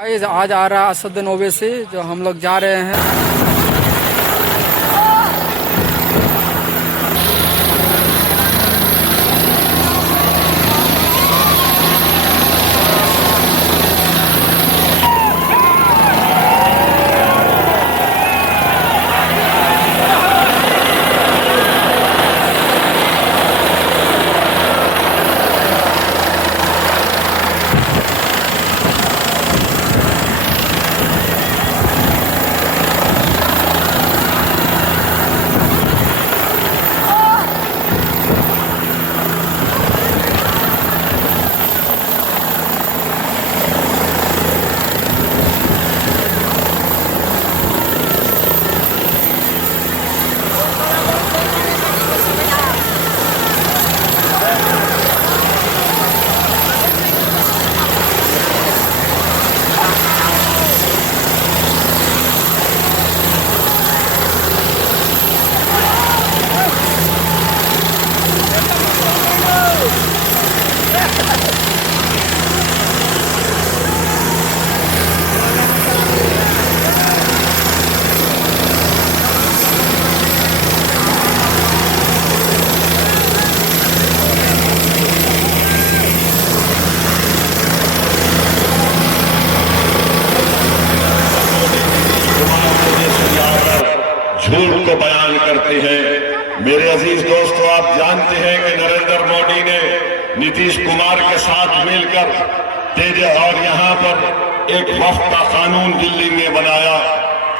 आज आ रहा असदुद्दीन ओवैसी, जो हम लोग जा रहे हैं। झूठ को बयान करते हैं। मेरे अजीज दोस्तों, आप जानते हैं कि नरेंद्र मोदी ने नीतीश कुमार के साथ मिलकर तेज और यहाँ पर एक वक्फ का कानून दिल्ली में बनाया।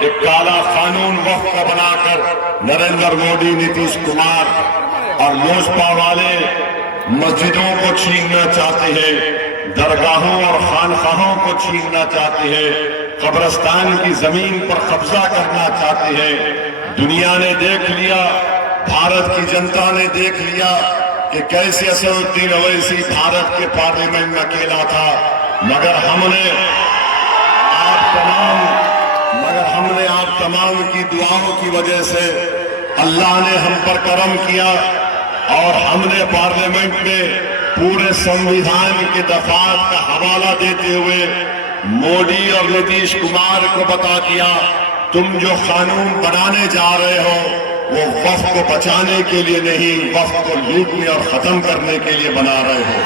एक काला कानून वक्फ का बनाकर नरेंद्र मोदी, नीतीश कुमार और लोजपा वाले मस्जिदों को छीनना चाहते हैं, दरगाहों और खानखाहों को छीनना चाहते हैं, कब्रिस्तान की जमीन पर कब्जा करना चाहते हैं। दुनिया ने देख लिया, भारत की जनता ने देख लिया कि कैसे असदुद्दीन ओवैसी भारत के पार्लियामेंट में अकेला था, मगर हमने आप तमाम की दुआओं की वजह से अल्लाह ने हम पर करम किया और हमने पार्लियामेंट में पूरे संविधान के दफात का हवाला देते हुए मोदी और नीतीश कुमार को बता दिया, तुम जो कानून बनाने जा रहे हो वो वक्फ को बचाने के लिए नहीं, वक्फ को लूटने और खत्म करने के लिए बना रहे हो।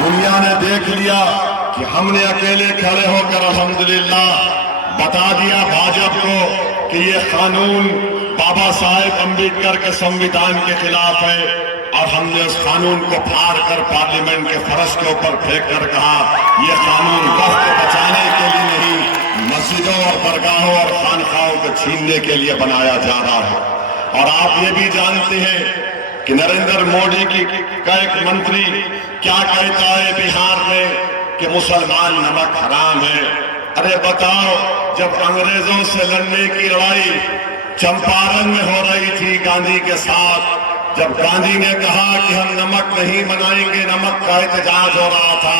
दुनिया ने देख लिया कि हमने अकेले खड़े होकर अल्हम्दुलिल्लाह बता दिया भाजपा को कि ये कानून बाबा साहेब अम्बेडकर के संविधान के खिलाफ है, और हमने उस कानून को फाड़ कर पार्लियामेंट के फर्श के ऊपर फेंक कर कहा ये कानून वक्फ को बचाने के लिए नहीं, मस्जिदों और दरगाहों और खानखाहों को छीनने के लिए बनाया जा रहा है। और आप ये भी जानते हैं कि नरेंद्र मोदी का एक मंत्री क्या कहता है बिहार में कि मुसलमान नमक हराम है। अरे बताओ, जब अंग्रेजों से लड़ने की लड़ाई चंपारण में हो रही थी गांधी के साथ, जब गांधी ने कहा कि हम नमक नहीं बनाएंगे, नमक का एहतजाज हो रहा था,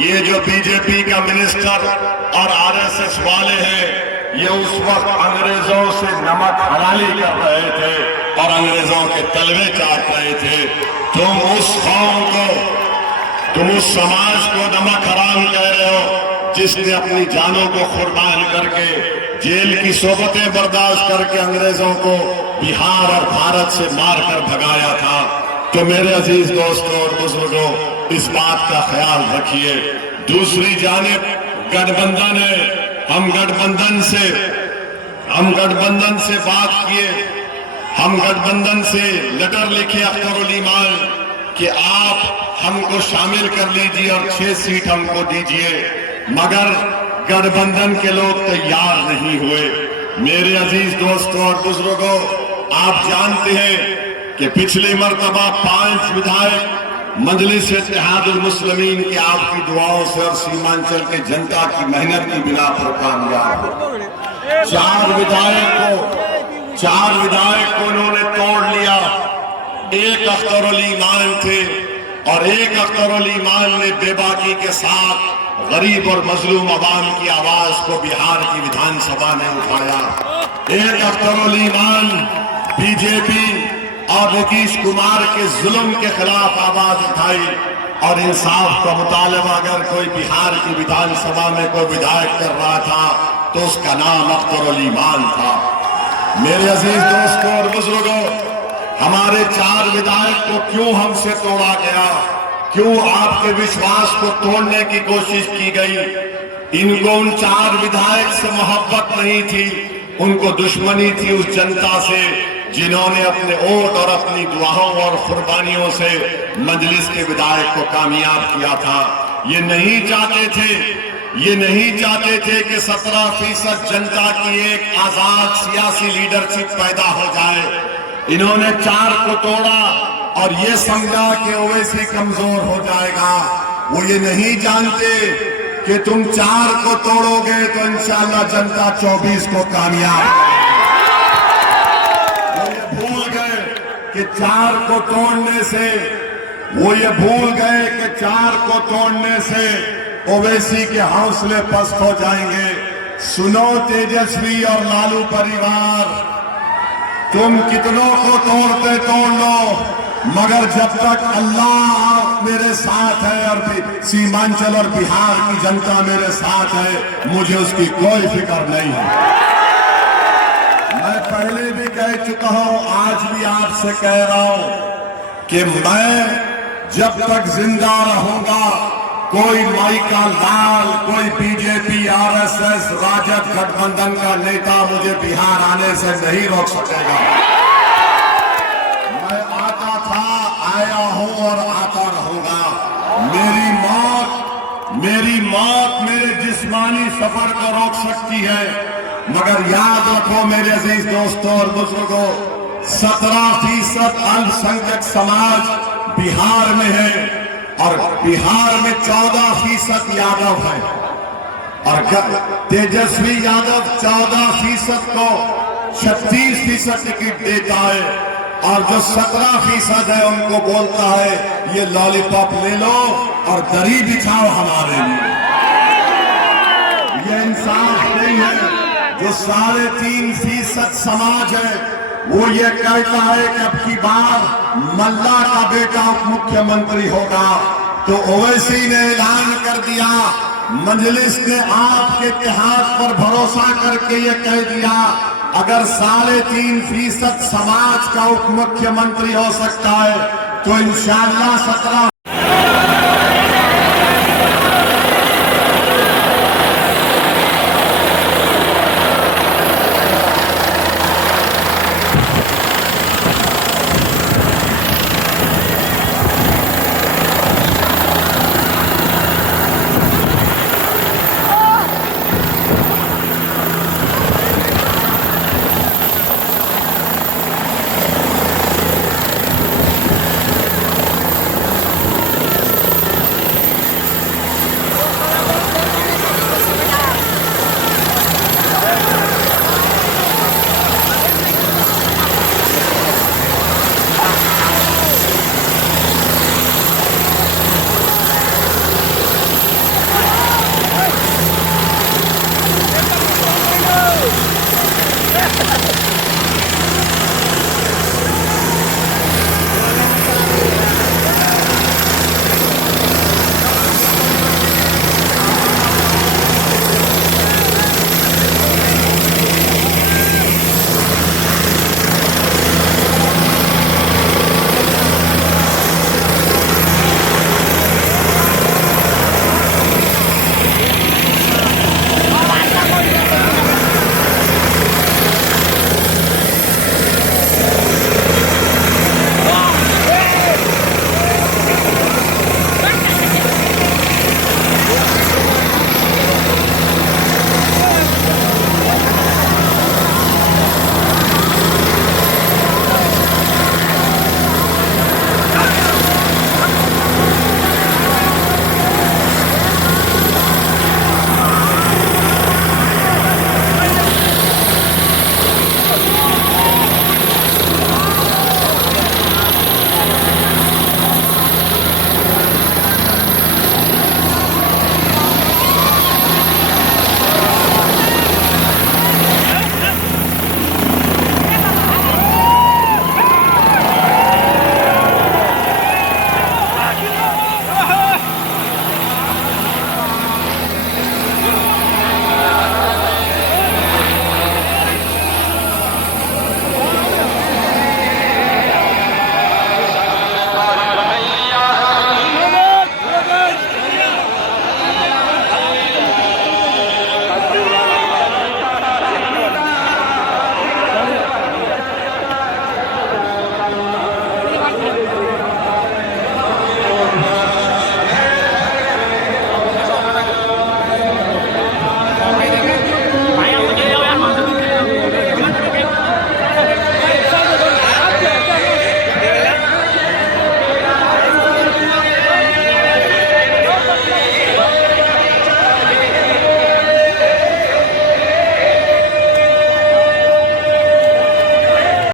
ये जो बीजेपी का मिनिस्टर और आरएसएस वाले हैं, ये उस वक्त अंग्रेजों से नमक हलाली कर रहे थे और अंग्रेजों के तलवे चाट रहे थे। तुम उस कौम को, तुम उस समाज को नमक हराम कह रहे हो जिसने अपनी जानों को कुर्बान करके जेल की सोबतें बर्दाश्त करके अंग्रेजों को बिहार और भारत से मारकर भगाया था। तो मेरे अजीज दोस्तों और बुजुर्गों, इस बात का ख्याल रखिए। दूसरी जानिब गठबंधन है, हम गठबंधन से बात किए, हम गठबंधन से लेटर लिखे अख्तरुल ईमान कि आप हमको शामिल कर लीजिए और 6 सीट हमको दीजिए, मगर गठबंधन के लोग तैयार नहीं हुए। मेरे अजीज दोस्तों और बुजुर्गों, आप जानते हैं कि पिछली मर्तबा 5 विधायक मजलिस इत्तेहादुल मुस्लिमीन की आपकी दुआओं से और सीमांचल के जनता की मेहनत की बिना पर कामयाब हो। 4 विधायक को उन्होंने तोड़ लिया। एक अख्तरुल ईमान थे और एक अख्तरुल ईमान ने बेबाकी के साथ गरीब और मजलूम अवाम की आवाज को बिहार की विधानसभा ने उठाया। एक अख्तरुल ईमान बीजेपी और नीतीश कुमार के जुल्म के खिलाफ आवाज उठाई और इंसाफ का मुतालबा अगर कोई बिहार की विधानसभा में कोई विधायक कर रहा था तो उसका नाम अख्तर ईमान था। मेरे अजीज दोस्तों और बुजुर्गों, हमारे 4 विधायक को क्यों हमसे तोड़ा गया, क्यों आपके विश्वास को तोड़ने की कोशिश की गई? इनको उन 4 विधायक से मोहब्बत नहीं थी, उनको दुश्मनी थी उस जनता से जिन्होंने अपने वोट और अपनी दुआओं और कुर्बानियों से मजलिस के विधायक को कामयाब किया था। ये नहीं चाहते थे कि 17% जनता की एक आजाद सियासी लीडरशिप पैदा हो जाए। इन्होंने 4 को तोड़ा और ये समझा कि ओवैसी कमजोर हो जाएगा। वो ये नहीं जानते कि तुम 4 को तोड़ोगे तो इंशाअल्लाह जनता 24 को कामयाब। कि 4 को तोड़ने से वो ये भूल गए कि 4 को तोड़ने से ओवैसी के हौसले पस्त हो जाएंगे। सुनो तेजस्वी और लालू परिवार, तुम कितनों को तोड़ लो, मगर जब तक अल्लाह मेरे साथ है और सीमांचल और बिहार की जनता मेरे साथ है, मुझे उसकी कोई फिक्र नहीं है। मैं पहले भी कह चुका हूं, आज भी आपसे कह रहा हूं कि मैं जब तक जिंदा रहूंगा, कोई माइका लाल, कोई बीजेपी, आरएसएस, राजद गठबंधन का नेता मुझे बिहार आने से नहीं रोक सकेगा। मैं आता था, आया हूं और आता रहूंगा। मेरी मौत मेरे जिस्मानी सफर को रोक सकती है, मगर याद रखो मेरे अजीज दोस्तों और बुजुर्गों, 17% अल्पसंख्यक समाज बिहार में है और बिहार में 14% यादव है और तेजस्वी यादव 14% को 36% टिकट देता है और जो 17% है उनको बोलता है ये लॉलीपॉप ले लो और दरी बिछाओ हमारे लिए। ये इंसाफ नहीं है। जो 3.5% समाज है वो ये कहता है कि अब की बार मल्ला का बेटा उप मुख्यमंत्री होगा, तो ओवैसी ने ऐलान कर दिया, मजलिस ने आपके इत्तेहाद पर भरोसा करके ये कह दिया अगर 3.5% समाज का उप मुख्यमंत्री हो सकता है तो इंशाअल्लाह